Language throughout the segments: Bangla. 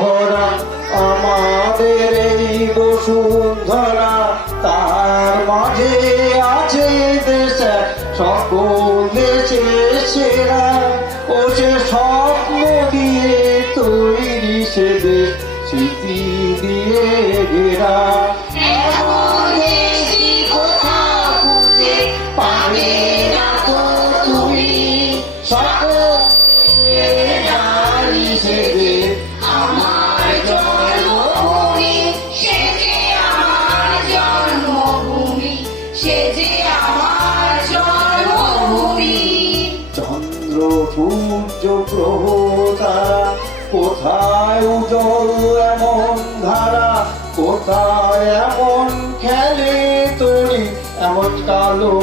ভরা আমাদের এই বসুন্ধরা, তার মাঝে আছে দেশে সকল দেশের সেরা। ও সে স্বপ্ন দিয়ে তৈরি সে দেশ, স্মৃতি দিয়ে ঘেরা। পাবে না তো তুমি সকল সে দেশ, আমার জন্মভূমি সে যে আমার জন্মভূমি, সে যে আমার জন্মভূমি। চন্দ্র সূর্য গ্রহ তারা, কোথায় উজ্জ্বল এমন ধারা, কোথায় এমন খেলে তরি, এমন কালো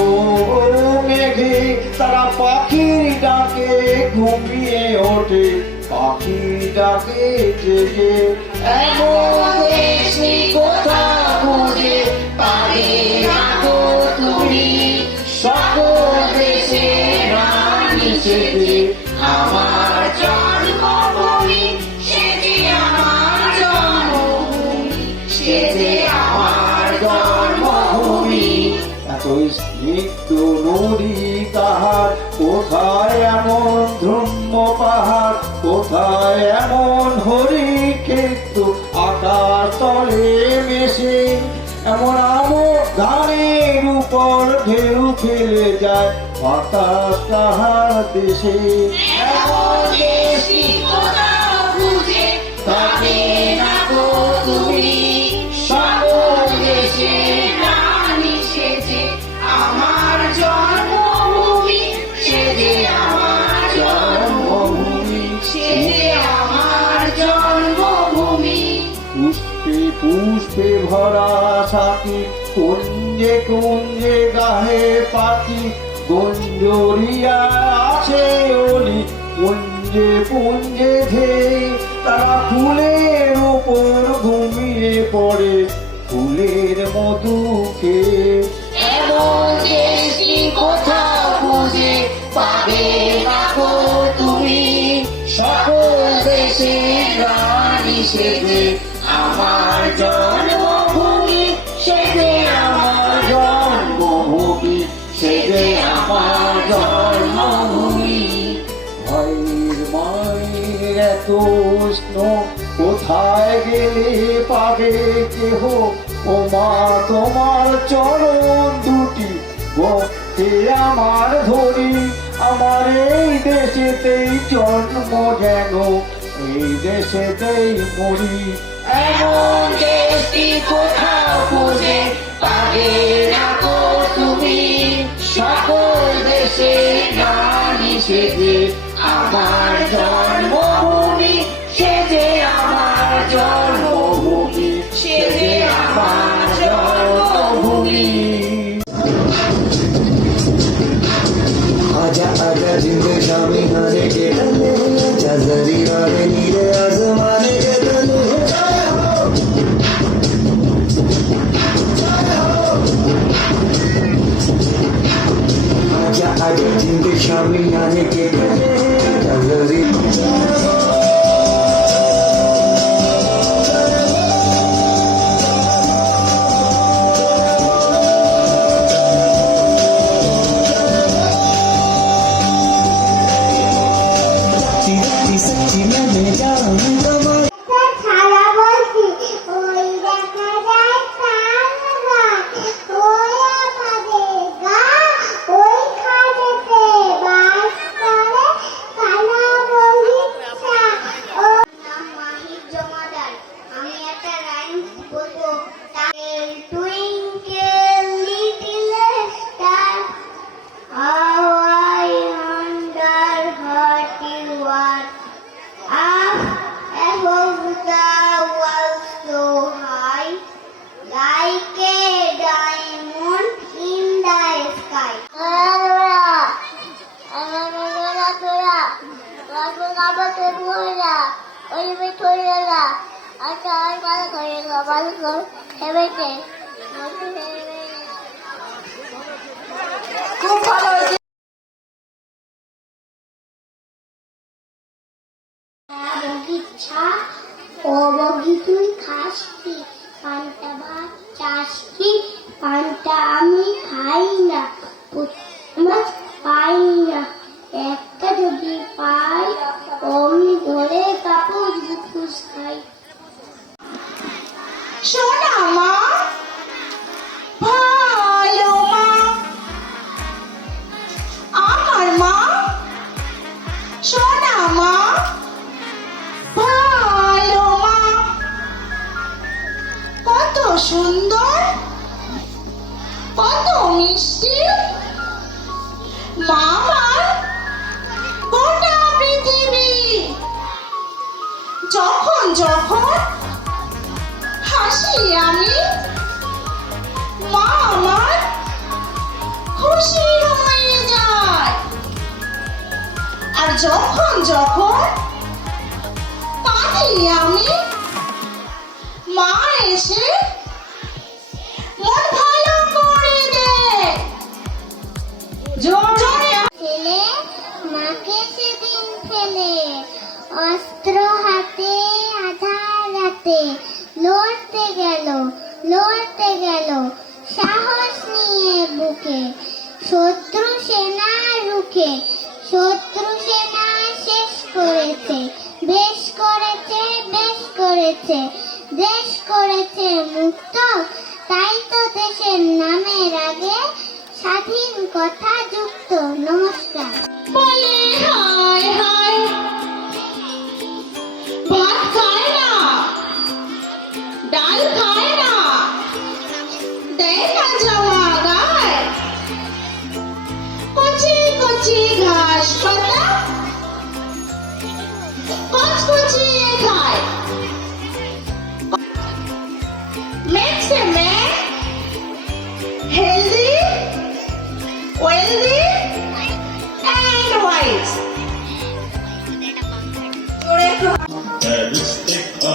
মেঘে তারা পাখির ডাকে ঘুমিয়ে ওঠে, পাখি ডাকে জেগে। এমন দেশে কোথাও খুঁজে পাবে না তো তুমি, সকল দেশে রানী সে যে আমার জন্মভূমি, সে যে আমার জন্মভূমি, সে যে আমার জন্মভূমি। এত স্নিগ্ধ নদী কাহার, কোথায় এমন ধ্রুম্য পাহাড়, কোথায় এমন হরি ক্ষেত্র আকাশ তলে মেশে, এমন আমর ধানের উপর ঢেউ ফেলে যায় বাতাস কাহার দেশে। এমন দেশে কোথাও খুঁজে পাবে না তো তুমি, সকল দেশে রানী সে যে আমার জন্মভূমি, সে যে আমার জন্মভূমি, সে যে আমার জন্মভূমি। পুষ্পে পুষ্পে ভরা সাথী, কুঞ্জে কুঞ্জে গাহে পাখি, গঞ্জরিয়া আছে অলি পুঞ্জে পুঞ্জে ধেয়ে, তারা ফুলের উপর ঘুমিয়ে পড়ে ফুলের মধু খেয়ে। এমন দেশে কোথাও খুঁজে পাবে না গো তুমি, সকল দেশে রানী সে যে আমার জন্মভূমি, সে যে আমার জন্মভূমি, সে যে আমার জন্মভূমি। ভাইয়ের মায়ের এত স্নেহ কোথায় গেলে পাবে কেহ, ও মা তোমার চরণ দুটি ভক্তি আমার ধরি, আমার এই দেশেতেই জন্ম যেন এই দেশেতেই মরি। এমন দেশটি কোথাও খুঁজে পাবে না গো তুমি, সকল দেশে রানী সে যে আমার জন্মভূমি, সে যে আমার জন্মভূমি, সে যে আমার জন্মভূমি। आजा आजा जिंदे शामी खाने के तले, आजा जरी वाले नीले आसमाने के तले। आजा आजा जिंदे शामी खाने के तले, आजा जरी ওই ভিতরে না আচ্ছা আর ভালো করে ভালো করে হেবেতে খুব ভালো হয়েছে। বগিচা ও বগি তুই খাস কি পান্তা ভাত চাস কি পান্তা আমি খাই না মাছ পাই না একটা যদি পাই অমনি ধরে কাপড় বুকুস খাই সোনা মা, ভালো মা, আমার মা, সোনা মা, ভালো মা, কত সুন্দর, কত মিষ্টি, মা আমার গোটা পৃথিবী। যখন যখন হাসি আমি, মা আমার খুশি হয়ে যায়। আর যখন যখন কাঁদি আমি, মা এসে মন ভালো করে দেয়। জোরে ছেলে মাকে সেদিন ফেলে অস্ত্র হাতে আধার রাতে লড়তে গেল সাহস নিয়ে বুকে শত্রু সেনা রুখে শত্রু সেনা শেষ করেছে বেশ করেছে দেশ করেছে মুক্ত তাই তো দেশের নামের আগে স্বাধীন কথা যুক্ত নমস্কার বলে হায় হায়, ভাত খায় না, ডাল খায় না, দেয় না জামা গায়ে, কচি কচি ঘাস পাতা কচকচিয়ে খায়। Makes a man healthy, wealthy and wise. Paris देखा,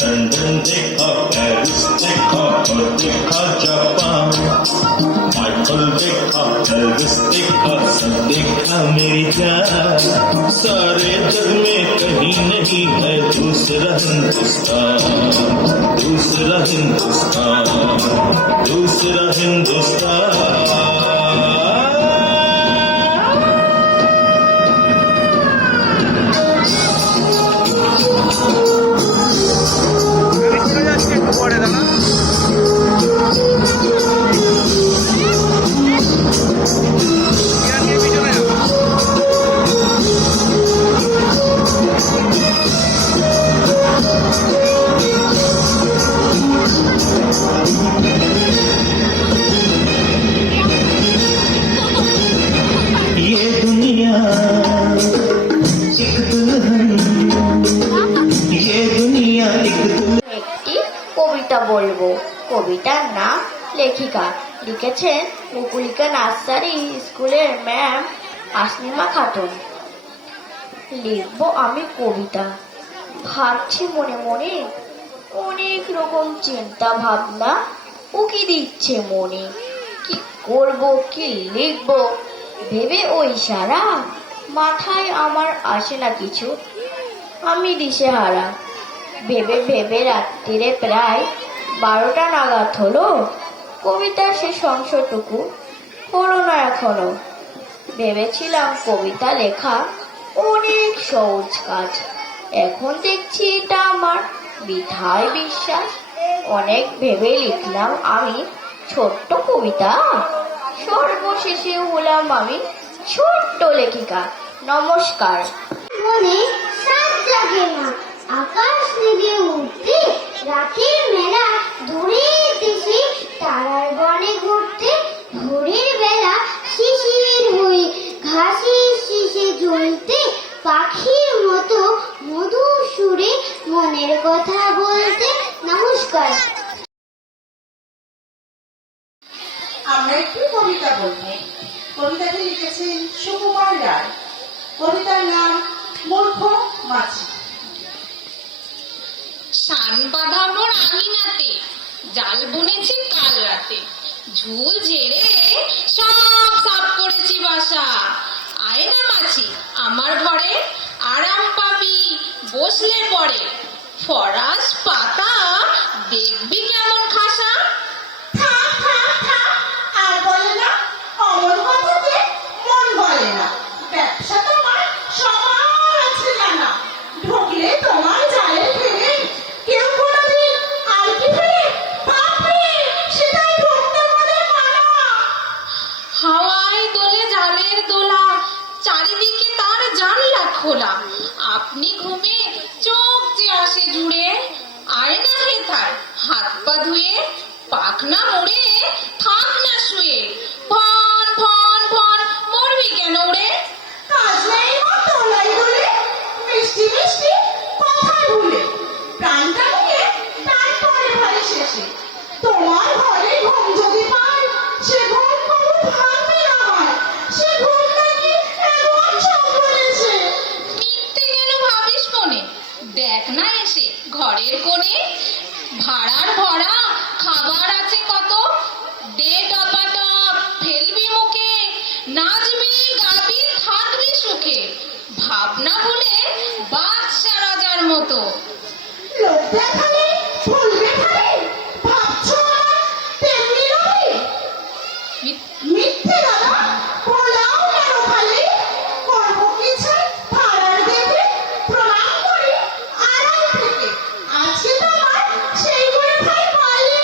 लंदन देखा, पेरिस देखा और देखा जापान, माइकल देखा, एल्विस देखा, सब देखा मेरी जान। सारे जग में कहीं नहीं है दूसरा हिंदुस्तान, दूसरा हिंदुस्तान, दूसरा हिंदुस्तान। ये दुनिया एक दुल्हन, ये दुनिया एक दुल्हन। একটি কবিতা বলবো। কবিতার নাম লেখিকা, লিখেছেন মুকুলিকা নার্সারি স্কুলের ম্যাম আসমিমা খাতুন। লিখবো আমি কবিতা, ভাবছি মনে মনে অনেক রকম চিন্তা ভাবনা উকি দিচ্ছে মনে। কি করব কি লিখবো ভেবে ওই সারা মাথায় আমার আসে না কিছু, আমি দিশেহারা। ভেবে ভেবে রাত্রিরে প্রায় 12টা নাগাদ হলো, কবিতার শেষ অংশটুকু হলো না এখনো। ভেবেছিলাম কবিতা লেখা অনেক সহজ কাজ, এখন দেখছি এটা আমার বৃথায় বিশ্বাস। অনেক ভেবে লিখলাম আমি ছোট্ট কবিতা, সর্বশেষে হলাম আমি ছোট্ট লেখিকা। নমস্কার। মনে সাত জাগে না আকাশ নেবে উঠতে রাতের মেলা দূরে দেশে তারার বনে ঘুরতে ভোরের বেলা শিশির হয়ে ঘাসের শীষে জ্বলতে পাখির মতো মধুর সুরে মনের কথা বলতে। নমস্কার। আমরা একটি কবিতা বলবো। কবিতাটি লিখেছেন সুকুমার রায়। কবিতার নাম মূর্খ মাছি। শান বাঁধা মোর আঙিনাতে, জাল বুনেছি কাল রাতে, ঝুল ঝেড়ে সব সাফ করেছি বাসা। আয় না মাছি আমার ঘরে, আরাম পাবি বসলে পরে, ফরাস পাতা দেখবি কেমন খাসা। থাক থাক থাক, আর বলে না, অমন কথাতে মন বলে না। ব্যবসা তোমার সবার আছে জানা, ঢুকলে তোমার জালে ফেলে কেউ কোনোদিন আর কি ফেলে, বাপরে সেটাই ঢুকতে বলে মানা। হাওয়ায় দোলে জালের দোলা, চারিদিকে তার জানলা খোলা, আপনি ঘুমে চোখ যে আসে জুড়ে, আয় না হেথায় হাত পা ধুয়ে, পাখনা মোড়ে থাক না শুয়ে, ফন ফন ফন মরবি কেন উড়ে। কাজ নেই মা তোলাই দোলে, মিষ্টি মিষ্টি কথা ভুলে, প্রাণটা নিয়ে তারপরে ভাই শেষে। তোমার ঘরে ঘুম যদি পাই, সে ঘুম কবু ভাঙবে না হয়, সে ঘুম নাকি এমন সব বলেছে। মিথ্যে কেন ভাবিস মনে, দেখ না এসে ঘরের কোণে, ভাড়ার ভরা খাবার আছে কত, দে টপাটপ ফেলবি মুখে, নাচবি গাবি থাকবি সুখে, ভাবনা ভুলে বাদশা রাজার মতো। লোক দেখালে ভুলবে খালি, ভাবছো আমার তেমনি রবি। মিথ্যে দাদা বলাও কেন খালি, করবো কিছু ভাড়ার দেবে, প্রণাম করি আড়াল থেকে, আজকে তোমার সেই করে খাই পালি।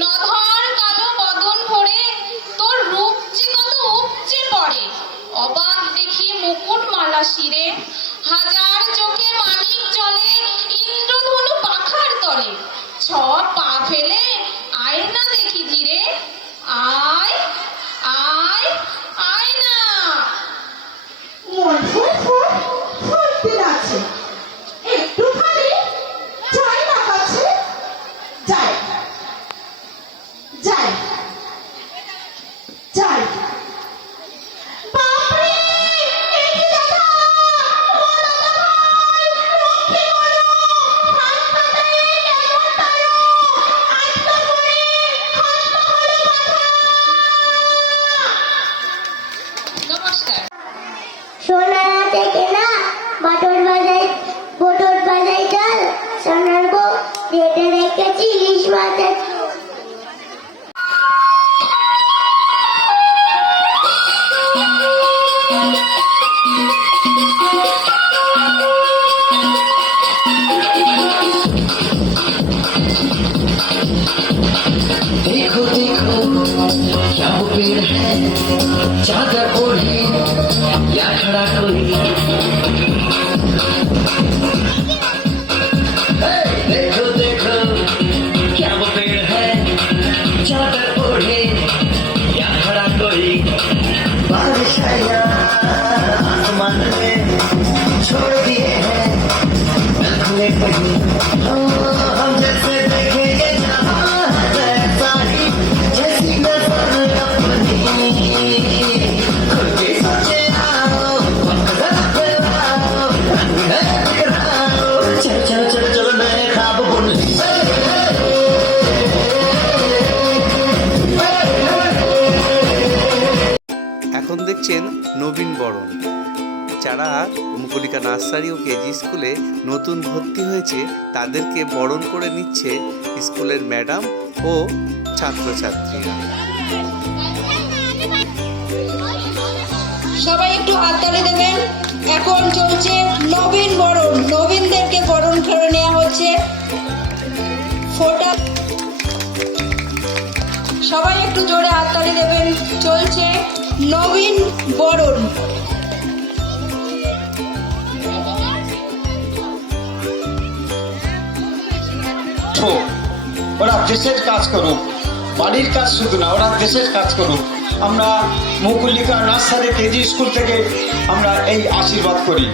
নধর কালো বদন ভরে, তোর রূপ যে কত উপচে পড়ে, অবাক দেখি মুকুট মালা শিরে, হাজার চোখে মানিক জলে, ইন্দ্রধনু পাখার তলে, ছ পা ফেলে আয় না দেখি ধীরে, আয় আয় আয় না। মন ফুট ফুট ফুটতে যাচ্ছে, একটু খালি যাই না কাছে, যাই যাই যাই। বাপরে এ কি দাদা, ও দাদা ভাই, রক্ষে বলো, হাত পাতায় কেমন তারো, আটকা পড়ে হাত পা হলো বাঁধা। নমস্কার। সোনার হাতে কেনা বটর বাজাই চাল, সোনার গো রেটে রেখেছি ইলিশ মাছের। देखो देखो क्या वो पेड़ है, चादर ओढ़े या खड़ा कोई। देखो देखो क्या वो पेड़ है, चादर ओढ़े या खड़ा कोई। बारिश आया आसमान में छोड़ दिए हैं खुले कहीं, हम जैसे देखेंगे जहाँ जैसा ही, जैसी नजर अपनी खुद के सोचे आओ, चलो चलो चलो चलो नए ख्वाब बुन ली। এখন দেখছেন নবীন বরণ। যারা মুকুলিকা নার্সারি ও কেজি স্কুলে নতুন ভর্তি হয়েছে তাদেরকে বরণ করে নিচ্ছে স্কুলের ম্যাডাম ও ছাত্রছাত্রীরা। সবাই একটু হাততালি দেবেন। এখন চলছে নবীন বরণ, নবীনদেরকে বরণ করে নেওয়া হচ্ছে। ফোটা সবাই একটু জোরে হাততালি দেবেন। চলছে নবীন বরণ। ওরা দেশের কাজ করুক, বাড়ির কাজ শুধু না, ওরা দেশের কাজ করুক। আমরা মুকুলিকা নার্সারি কেজি স্কুল থেকে আমরা এই আশীর্বাদ করি।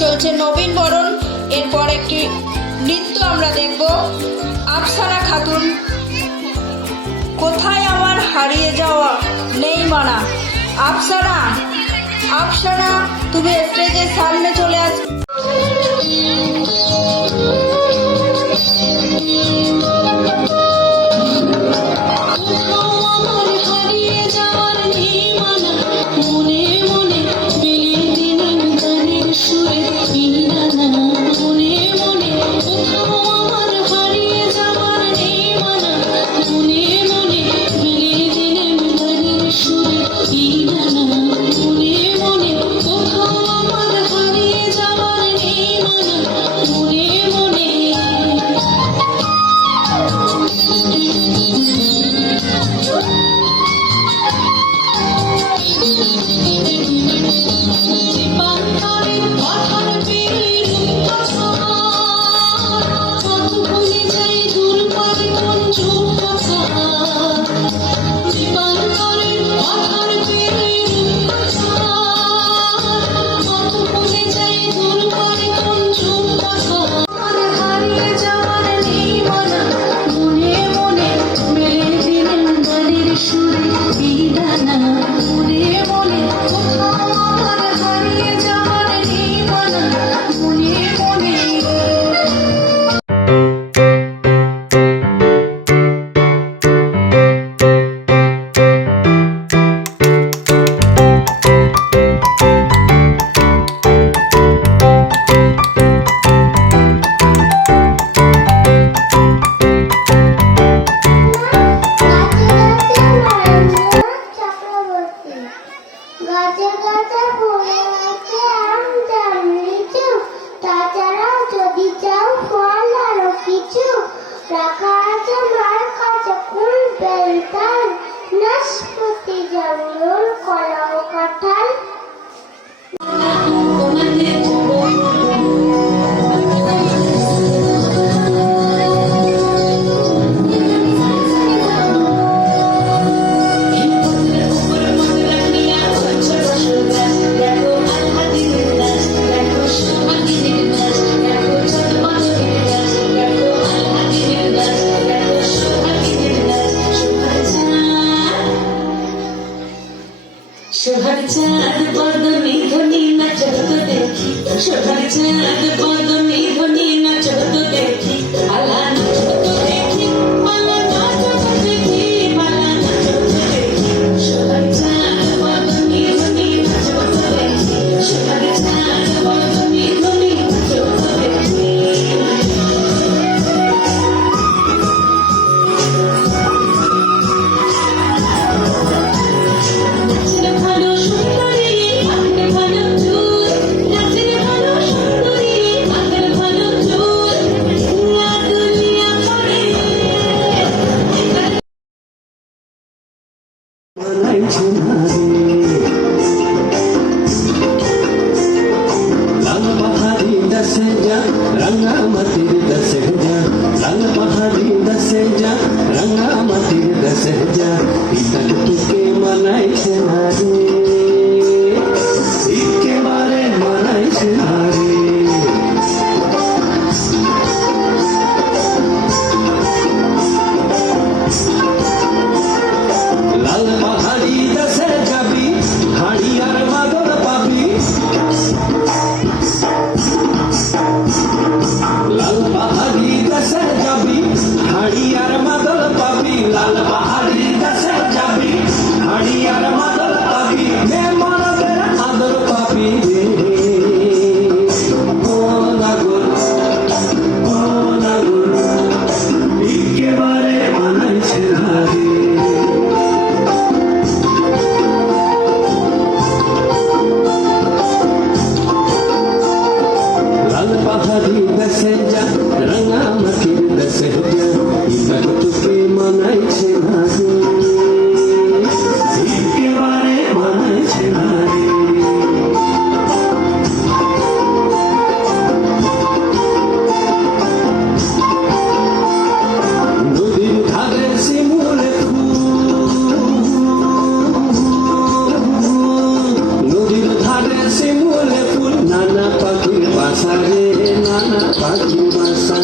চলছে নবীন বরণ। এরপর একটি নৃত্য আমরা দেখব। আফসানা খাতুন, কোথায় আমার হারিয়ে যাওয়া নেই মানা। আফসানা আফসানা, তুমি স্টেজের সামনে চলে আস। গাছে গাছে ফুলে আছে আম জাম লিচু, তাছাড়া যদি চাও ফল আরো কিছু, রাখা আছে মার কাছে কুল বেলতাল, নাশপাতি জামরুল কলা ও কাঁঠাল। সোহাগ চাঁদ বদনি ধনি নাচত দেখি, সোহাগ চাঁদ বদনি ধনি নাচত দেখি, আলা নাচত দেখি, মালা নাচত দেখি, মালা নাচত দেখি, সোহাগ চাঁদ বদনি ধনি নাচত দেখি, সোহাগ চাঁদ বদনি ধনি নাচত দেখি। মানাইছে না রে লাল বাহারি দশে যা রঙা মাটির দশে যা, লাল বাহারি দশে যা রঙা মাটির দশে যা, ইতক তুকে মানাইছে না রে, একেবারে মানাইছে না রে। লাল পাহাড়ি দেশে যাবি, হাড়ি আর মাদল পাবি, লাল পাহাড়ি দেশে যাবি, হাড়ি আর মাদল পাবি, লাল পাহাড়ি দেশে যাবি, হাড়ি আর মাদল পাবি, মেহমানদের আদর পাবি রে। ও নাগর, ও নাগর, একেবারে মানাইছে না রে। লাল পাহাড়ি দেশে যা রঙা মাটির দেশে যা, ইতক তুকে মানাইছে না রে, একেবারে মানাইছে না রে। নদীর ধারে শিমুলে ফুল, নদীর ধারে শিমুলে ফুল, নানা পাখির বাসা রে, নানা পাখির বাসা।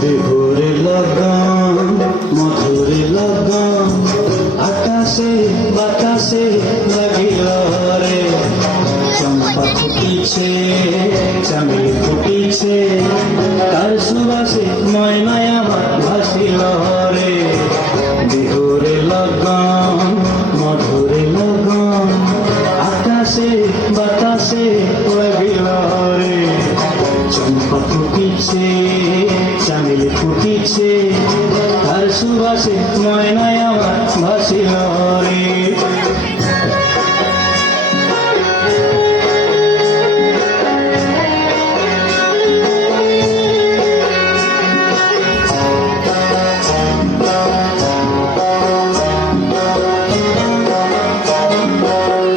বিহুরে লগন মধুরে লগন আকাশে বাতাসে লাগিল রে চম্পা ফুটিছে চামেলি ফুটিছে তার সুবাসে ময়নায় আমার ভাসিল রে বিহুরে লগন মধুরে লগন আকাশে বাতাসে লাগিল রে চম্পা ফুটিছে চামেলি ফুটিছে তার সুবাসে ময়নায় আমার ভাসিল রে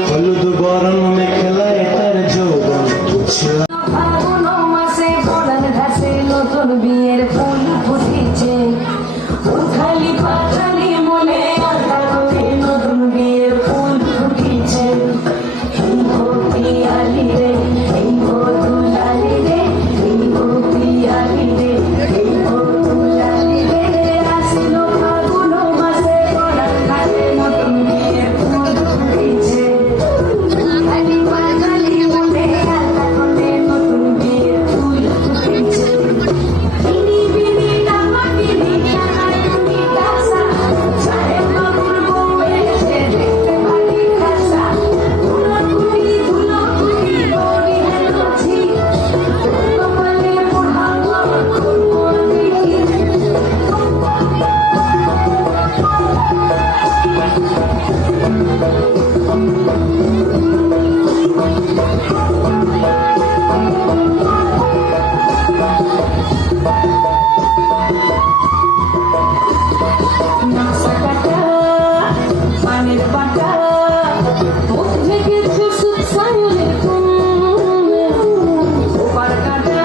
হলুদ বরণ মেখলায় তার যৌবন ছিল ফাগুন মাসে পরান ঘাসে নতুন বিয়ের ফুল ফুটেছে উঠালি পাখালি মনে আশা করে নতুন বিয়ের ফুল ফুটেছে এই গো পিয়ালি রে এই গো দুলালি রে এই গো পিয়ালি রে এই গো দুলালি রে আসিল ফাগুন মাসে পরান ঘাসে নতুন বিয়ের ফুল ফুটেছে উঠালি পাখালি মনে আশা করে নতুন বিয়ের ফুল ফুটেছে বিনি বিনি টাকা বিনি টাকা তুমি কাঁচা সাহেব বাবুর বউ এসে দেখতে পারি কাঁচা ধুলো কুটি গৌরী হেলছি কপালে বুড়াবো করবো দেখি নাসা কাটা পানের পাটা মুখ থেকে খুশুক সায়লে ওপার কাটা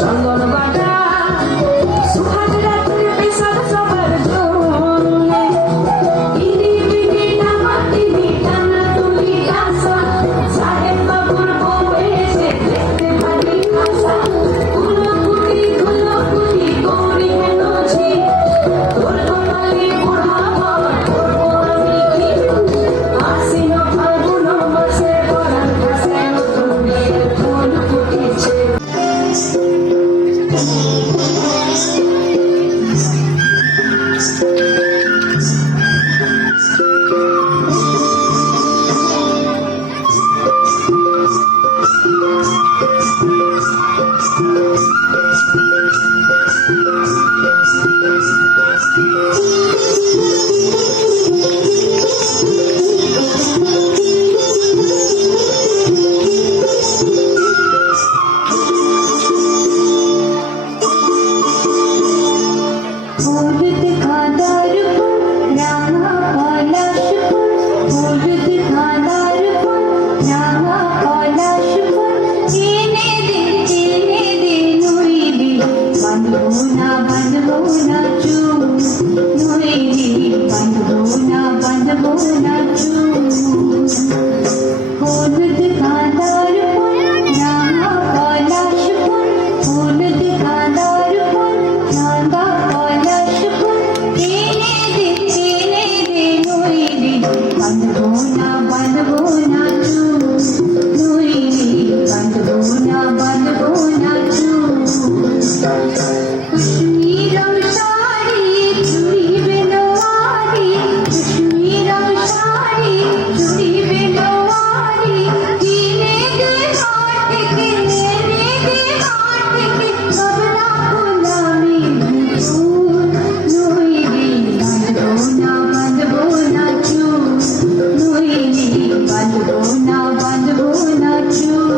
চন্দন বাটা সুহাগ রাতের পেশাব সবার জন্য ইনি বিনি নামা তিনি টানা তুমি কাঁচা সাহেব বাবুর বউ এসে দেখতে পারি কাঁচা ধুলো কুটি গৌরী হেলছি তোর কপালে বুড়াবো করবো আমি কি আসিল ফাগুন মাসে পরান ঘাসে নতুন বিয়ের ফুল ফুটেছে হলুদ খাদার পর রাঙা পলাশ পর হলুদ খাদার পর রাঙা পলাশ পর এনে দে নইলি বাঁধবো না চুল নইলি বাঁধবো না চুল হলুদ খাদার পর রাঙা পলাশ পর হলুদ খাদার পর রাঙা পলাশ পর এনে দে নইলি বাঁধবো না চুল নইলি বাঁধবো না চুল কাশ্মীরম শাড়ি চুড়ি বেনোয়ারি কাশ্মীরম শাড়ি চুড়ি বেনোয়ারি কিনে দে হাট থেকে বাবলা গোলামি ফুল নইলি বাঁধবো না চুল নইলি বাঁধবো না চুল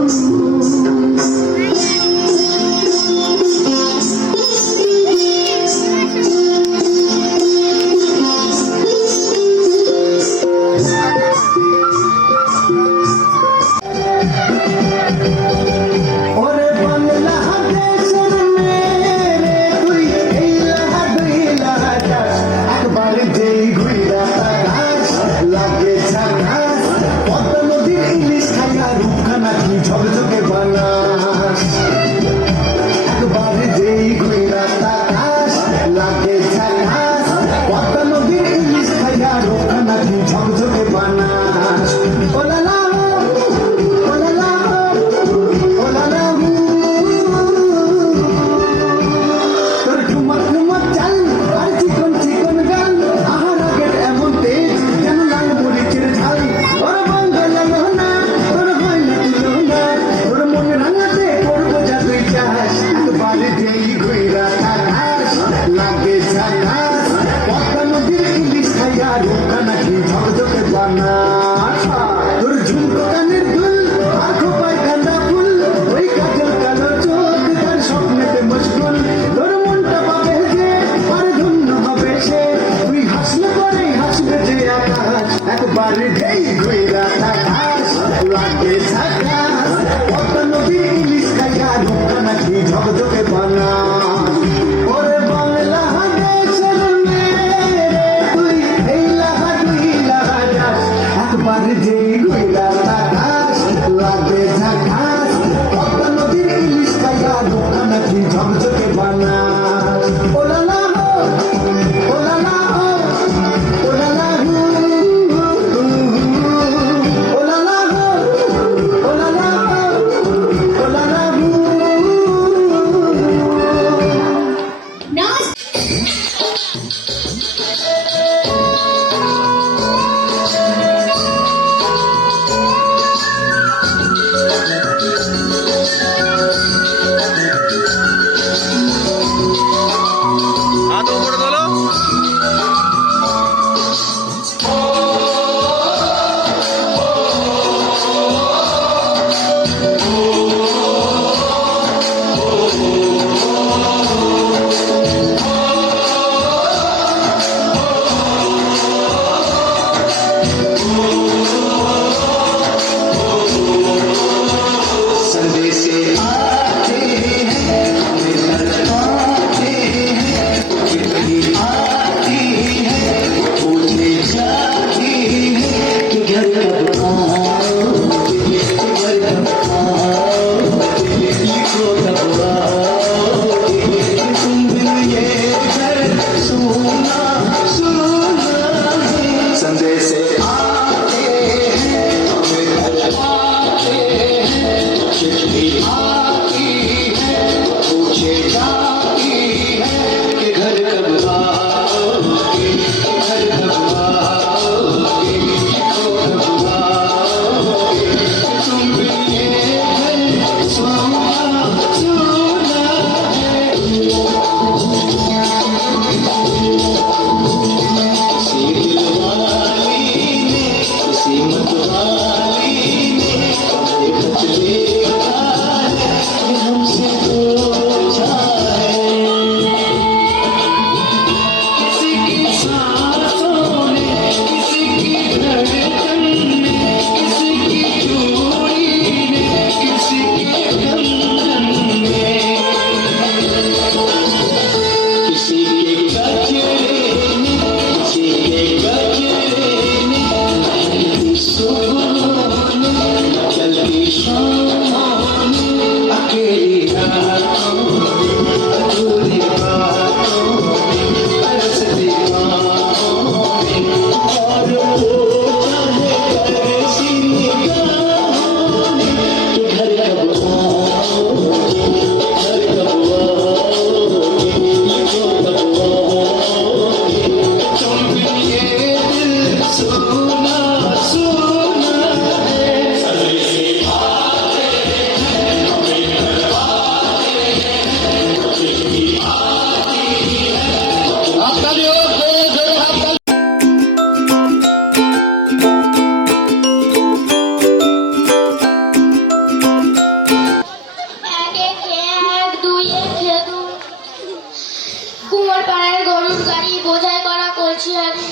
কুমোর পাড়ার গরুর গাড়ি বোঝাই করা কলছি হাড়ি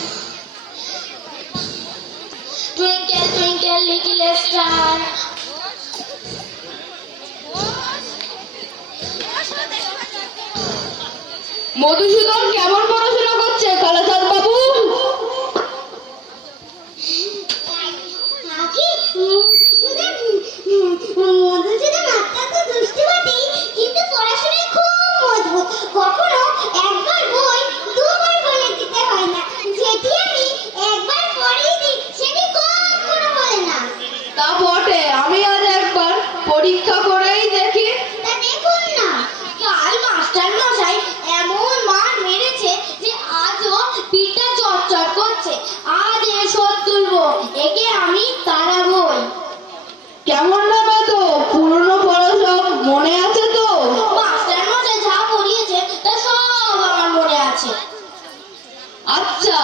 twinkle twinkle little star Madhusudan কেমন পড়াশোনা করছে কালাচাঁদ বাবু? মধুসূদন অত্যন্ত দুষ্টু বটে, কিন্তু পড়াশোনায় খুব মজবুত। কখনো একবার বই দুবার বলে দিতে হয় না। যেটি আমি একবার পড়িয়ে দিই সেটি কখনো বলে না। তা বটে, আমি আজ একবার পরীক্ষা করেই দেখি। তা দেখুন না, কাল মাস্টার মশাই এমন মার মেরেছে যে আজও পিঠটা চটচট করছে। আজ এ শোধ তুলবো, একে আমি তাড়াবই। কেমন নেবে তো? পুরনো পড়া সব মনে আছে তো? মাস্টার মশাই যা পড়িয়েছে তা সব আমার মনে আছে। আচ্ছা,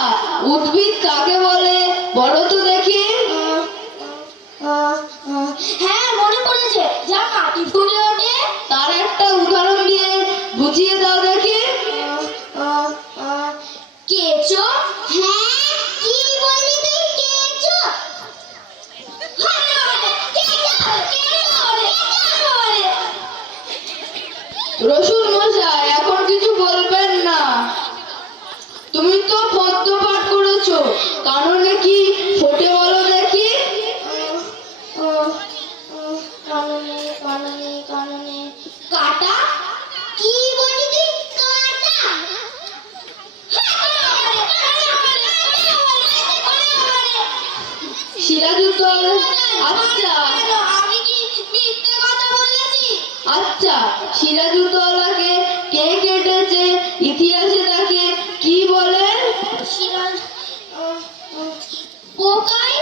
উদ্ভিদ কাকে বলে বলো তো দেখি? হ্যাঁ, মনে পড়েছে, যা মাটি ফুলে ওঠে। তার একটা উদাহরণ দিয়ে বুঝিয়ে দাও দেখি। কেঁচো। হ্যাঁ, কি বললি তুই? কেঁচো। রসুন মশাই, এখন কিছু বলবেন না। তুমি তো পদ্য পাঠ করেছো, কারণে কি ফোটে বলো দেখি। কাননে কাননে কাননে কাটা। কি বলি তুই? কাটা। সিরাজুদ্দৌলা। আচ্ছা আমি কি মিথ্যে কথা বলেছি? আচ্ছা, সিরাজুদ্দৌলাকে কে কেটেছে ইতিহাসে তাকে কি বলে? সিরাজ পোকাই।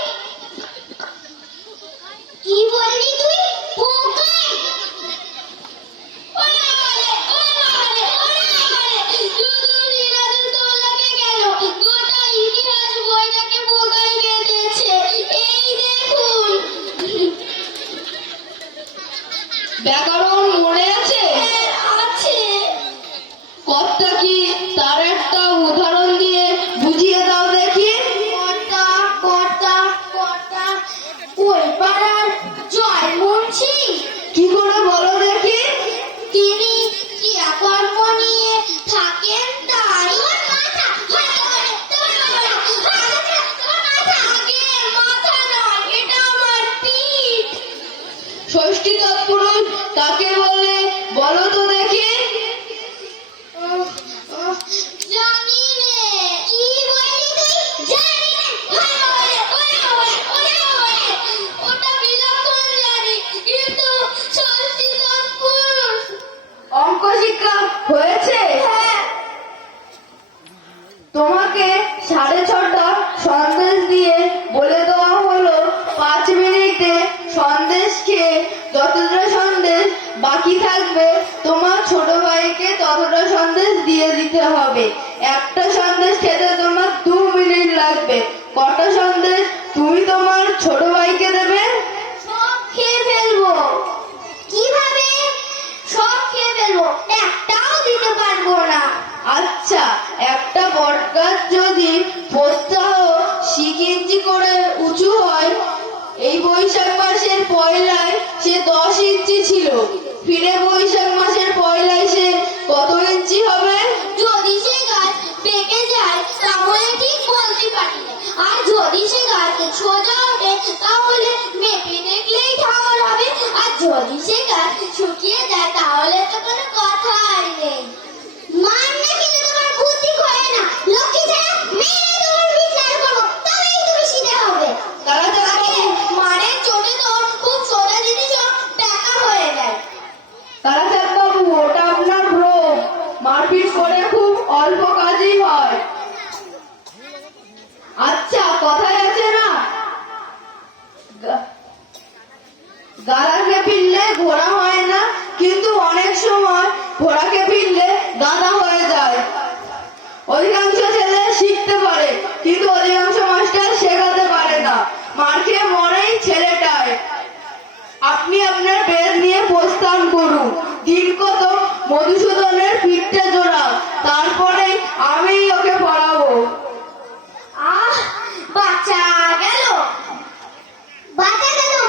কি বললি তুই? পোকাই। ওরে বাবারে, ওরে বাবারে, ওরে বাবারে, শুধু সিরাজউদ্দৌলাকে কেন, গোটা ইতিহাস বইটাকে পোকাই কেটেছে। এই দেখুন। ব্যাকরণ মনে আছে? আছে। কর্তা কি, তার একটা উদাহরণ দিয়ে বুঝিয়ে দাও দেখি। কর্তা কর্তা কর্তা ওই পাড়ার জয়মুন্সি। কি করে বলো দেখি। তিনি ক্রিয়াকর্ম নিয়ে থাকেন, তাই মাথা নয়, এটা আমার পিঠ। ষষ্ঠী তৎপুরুষ কাকে বলে বলো তো দেখি। জানি নে। কি বললি তুই? জানি নে। ওটা বিলক্ষণ জানি, কিন্তু ষষ্ঠী তৎপুরুষ। অঙ্ক শিক্ষা হয়েছে? হ্যাঁ। তোমাকে 6:30 সন্দেশ দিয়ে বলে দেওয়া হলো 5 মিনিটে সন্দেশ খেয়ে যতটা সন্দেশ বাকি থাকবে তোমার ছোট ভাইকে ততটা সন্দেশ দিয়ে দিতে হবে। একটা সন্দেশ খেতে তোমার 2 মিনিট লাগবে। কটা সন্দেশ তুমি তোমার ছোট ভাইকে দেবে? সব খেয়ে ফেলবো। কিভাবে? সব খেয়ে ফেলবো, একটাও দিতে পারবো না। আচ্ছা, একটা বটগাছ যদি প্রত্যহ 6 ইঞ্চি করে উঁচু হয়, এই বৈশাখ মাসের পয়লায় সে 10 ইঞ্চি ছিল, ফিরে বৈশাখ মাসের পয়লায় সে কত ইঞ্চি হবে? যদি সে গাছ পেকে যায় তাহলে ঠিক বলতে পারি না, আর যদি সে গাছ সোজা ওঠে তাহলে মেপে দেখলেই ঠাওর হবে, আর যদি সে গাছ শুকিয়ে যায় তাহলে তো কোনো কথাই নেই। মান না কিন্তু তোমার বুদ্ধি করে না, লক্ষ্মী ছাড়া মেরে তোমার বিচার করবো, তবেই তুমি সিধে হবে। তারা মারের চোটে তো খুব সোজা জিনিসও টাকা হয়ে যায়। তারাচাঁদ বাবু, ওটা আপনার ভ্রম। মারপিট করে খুব অল্প কাজই হয়। আচ্ছা, কথায় আছে না, গাধাকে ফিরলে ঘোড়া হয় না, কিন্তু অনেক সময় ঘোড়াকে ফিরলে গাধা হয়ে যায়। অধিকাংশ ছেলে শিখতে পারে, কিন্তু অধিকাংশ মাস্টার শেখাতে পারে না। মার খেয়ে মরেই ছেলেটায়। আপনি আপনার বেদ নিয়ে প্রস্থান করুন। দিন কত মধুসূদনের পিঠটা জোড়া, তারপর আমি ওকে পড়াবো। আহ, বাঁচা গেল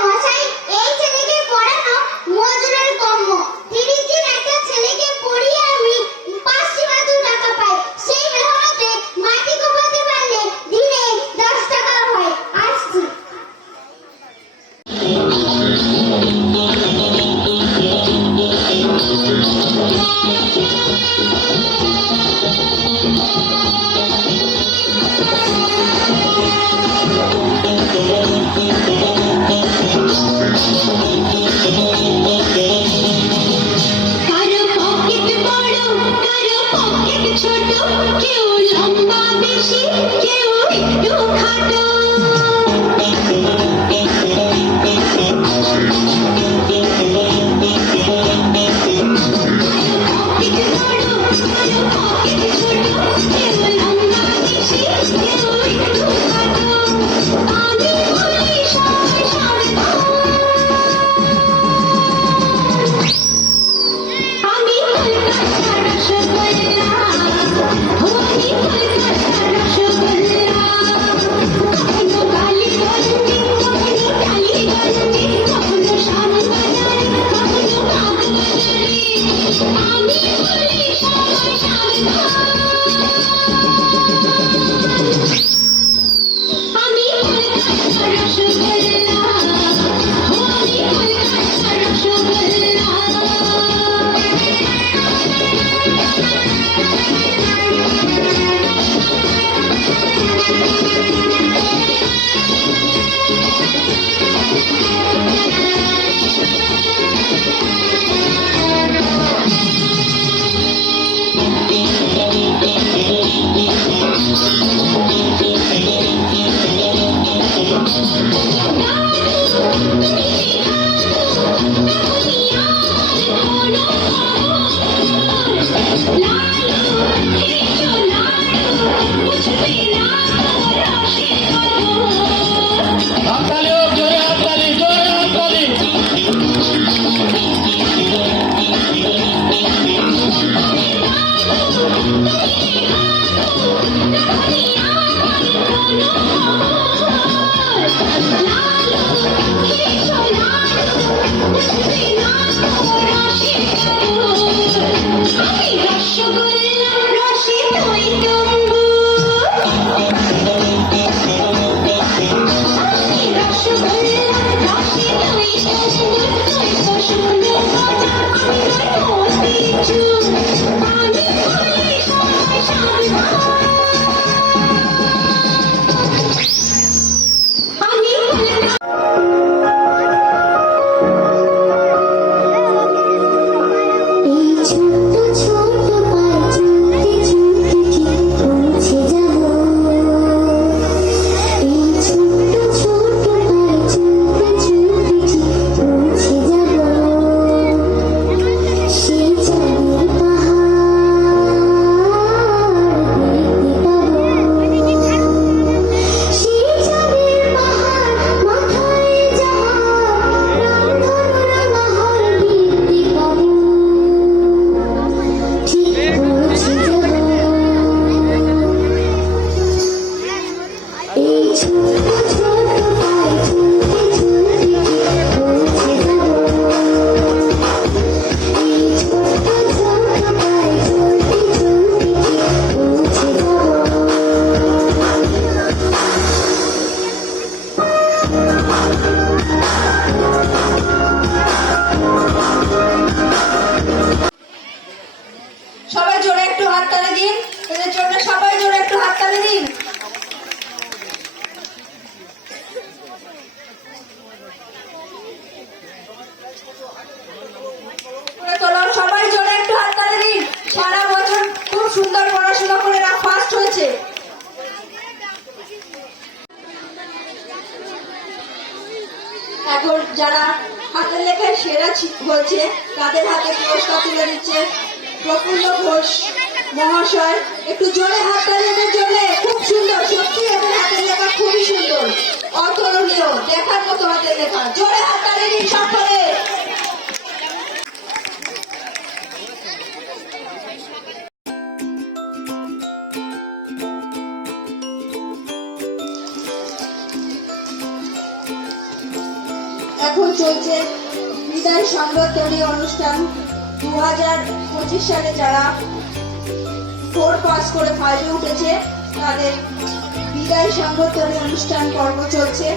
মশাই। এই ছেলেকে পড়ানো মজুরের কর্ম। 30 দিন একটা ছেলেকে পড়িয়ে আমি 500 টাকা পাই। সেই মেহনতে মাটি কোপাতে পারলে দিনে 10 টাকা হয়। আসছি। কারো পকেট বড় কারো পকেট ছোট কেউ লম্বা বেশি কেউ একটু খাটো পকেট বড় কারো পকেট ছোট কেউ লম্বা বেশি কেউ একটু খাটো আমি বলি সবাই সাবধান আমি কলকাতার রসগোল্লা আমি কলকাতার রসগোল্লা কখনো কালীগঞ্জে কখনো টালিগঞ্জে কখনো শ্যামবাজারে কখনো বাগবাজারে আমি বলি সবাই সাবধান আমি কলকাতার রসগোল্লা আমি কলকাতার রসগোল্লা রসগোল্লা রসে দই টম্বু রসগোল্লা রসে দই টম্বু তুই তো সুন্দর মজা আমি বলি সবাই সাবধান আমি এই ছোট্ট ছোট্ট পায়ে চলতে চলতে ঠিক পৌঁছে যাব। এই ছোট্ট ছোট্ট পায়ে চলতে চলতে ঠিক পৌঁছে যাব। সেই চাঁদের পাহাড় দেখতে পাবো। সেই চাঁদের পাহাড় মাথায় যাহার রামধনুর নাহর দেখতে পাবো। ঠিক পৌঁছে যাব। এই ছোট্ট ছোট্ট পায়ে চলতে চলতে ঠিক পৌঁছে যাব। এই ছোট্ট ছোট্ট পায়ে চলতে চলতে ঠিক পৌঁছে যাব। সবাই জোরে একটু হাততালি দিন। এদের জন্য সবাই জোরে একটু হাততালি দিন। করে তোলো, সবাই জোরে একটু হাততালি দিন। সারা বছর খুব সুন্দর পড়াশোনা করে ফার্স্ট হয়েছে। এখন যারা হাতের লেখায় সেরা হয়েছে তাদের হাতে পুরস্কার তুলে দিচ্ছে প্রফুল্ল ঘোষ মহাশয়। একটু জোরে হাততালি এদের জন্য। খুব সুন্দর, সত্যি এদের হাতের লেখা খুবই সুন্দর, অতুলনীয়, দেখার মতো হাতের লেখা। জোরে হাততালি দিন সকলে। এখন চলছে বিদায় সংবর্ধনী অনুষ্ঠান। 2025 সালে যারা 4 পাস করে 5-এ উঠেছে তাদের বিদায় সংবর্ধনী অনুষ্ঠান পর্ব চলছে।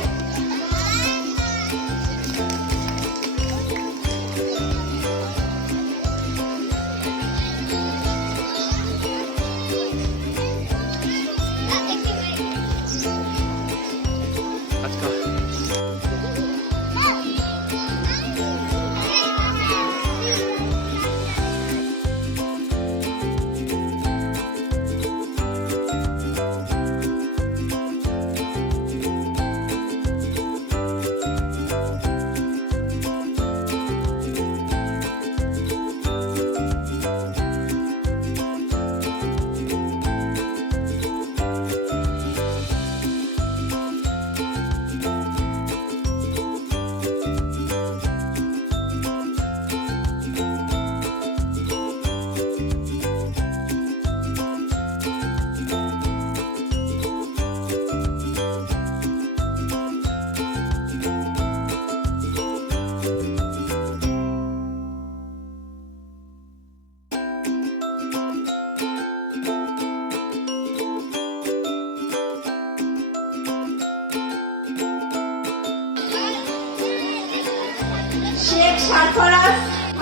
শেখ সারফরাজ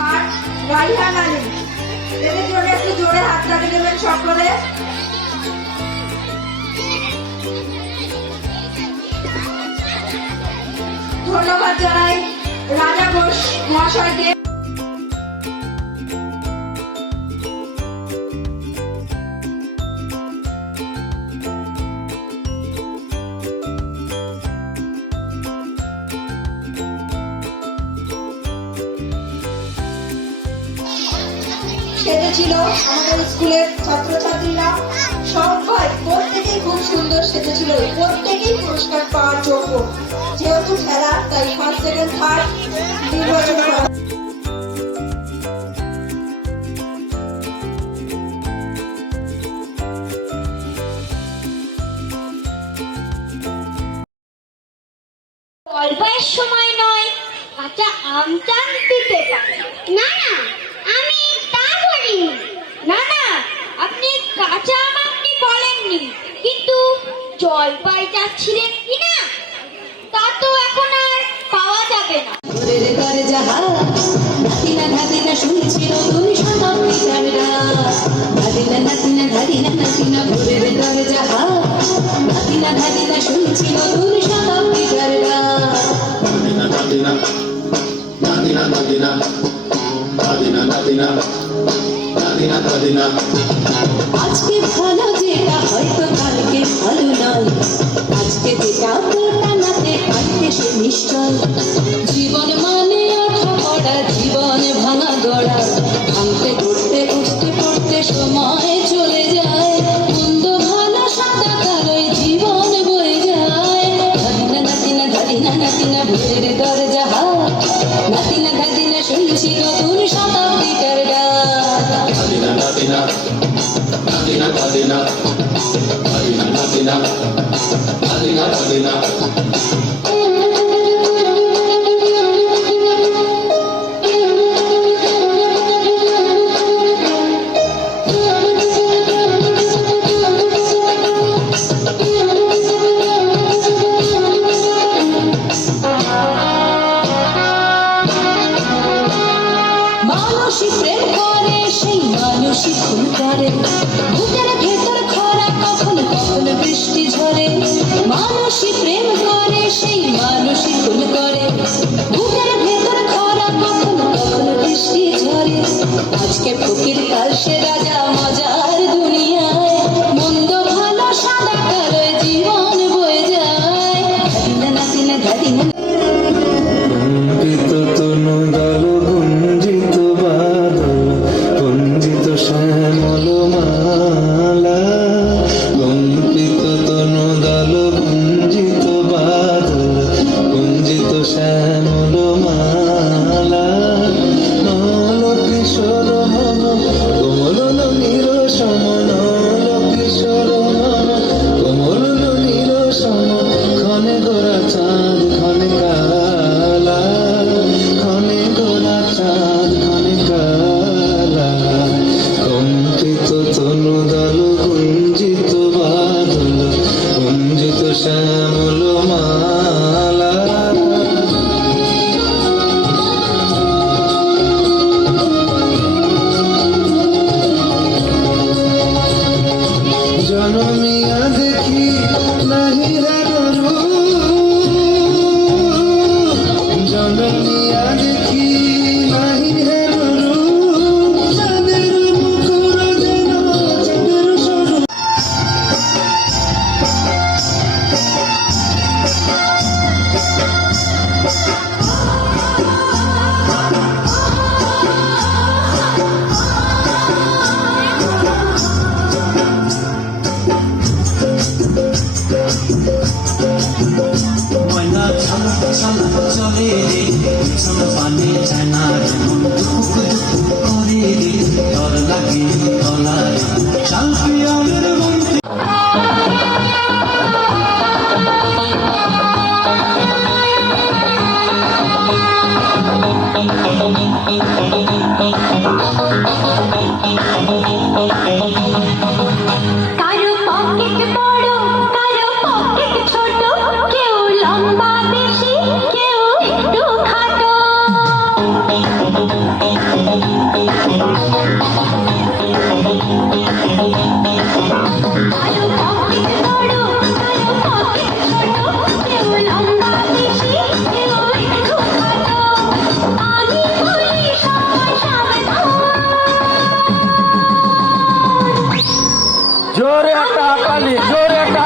আর রাইহান আলী, এদের জন্য একটু জোরে হাততালি দেবেন সকলে। ধন্যবাদ জানাই রাজা ঘোষ মহাশয়কে। সেজেছিল আমাদের স্কুলের ছাত্রছাত্রীরা, সবাই প্রত্যেকেই খুব সুন্দর সেজেছিল, প্রত্যেকেই পুরস্কার পাওয়ার যোগ্য। যেহেতু খেলা তাই ফার্স্ট সেকেন্ড থার্ড নির্বাচন করা। অল্পের সময় নয়, কাঁচা আম চান দিতে পারে। না না, আমি তা বলিনি। না না, আপনি কাঁচা আম আপনি বলেননি, কিন্তু জলপাই যাচ্ছিলেন কিনা তা তো এখন আর পাওয়া যাবে না। ভোরের ঘরে যাহা নাতিনা ধাদিনা শুনছি নতুন শতাব্দীর রাত। ধাদিনা নাতিনা ধাদিনা নাতিনা ভোরের ঘরে যাহা নাতিনা ধাদিনা শুনছি নতুন শতাব্দীর রাত। আজকে ভালো যেটা হয়তো কালকে ভালো নয়, আজকে যেটা নাতে কালকে সে নিশ্চয়। জীবন মানে আঠা পড়া, জীবন ভাঙা গড়া, ভাঙতে গড়তে উঠতে পড়তে সময় চলে যায়। মন্দ ভালো সাদা কালোই জীবন বয়ে যায়। ধাদিনা নাতিনা ধাদিনা নাতিনা ভোরের দরজা হাত, নাতিনা ধাদিনা শুনছি নতুন শতাব্দীটার ডাক। নাতিনা নাতিনা নাতিনা নাতিনা নাতিনা নাতিনা নাতিনা। মানুষই প্রেম করে সেই মানুষই খুন করে, বুকের ভেতর খরা কখন কখন বৃষ্টি ঝরে। মানুষই প্রেম করে সেই মানুষই খুন করে, বুকের ভেতর খরা কখন কখন বৃষ্টি ঝরে। আজকে ফকির কাল সে রাজা মজার দুনিয়ায়, মন্দ ভালো সাদা কালো জীবন বয়ে যায়। ধাদিনা নাতিনা ধাদিনা কম্পিত তনু দল গুঞ্জিত বাদল, গুঞ্জিত শ্যামল মালা। কম্পিত তনু দল গুঞ্জিত বাদল, গুঞ্জিত শ্যামল মালা। নল কিশোর মন কোমল তনুদল গুঞ্জিত বাদল গুঞ্জিত শ্যামল মালা জনমিয়া দেখি নাহি রূপ জনমিয়া দেখি নাহি রূপ চাঁদের মুখর যেন চাঁদের স্বরূপ ময়না ছালা ছালা চলে রে পিছন পানে যায় না যেমন দুপুক দুপুক করে রে ডর লাগে তলায় চাল পিয়ালের বন্ধু কারো পকেট বড় কারো পকেট ছোট কেউ লম্বা বেশি কেউ একটু খাটো কারো পকেট বড় কারো পকেট ছোট কেউ লম্বা বেশি কেউ একটু খাটো আমি বলি সবাই সাবধান জোরে একটা হাতালি জোরে একটা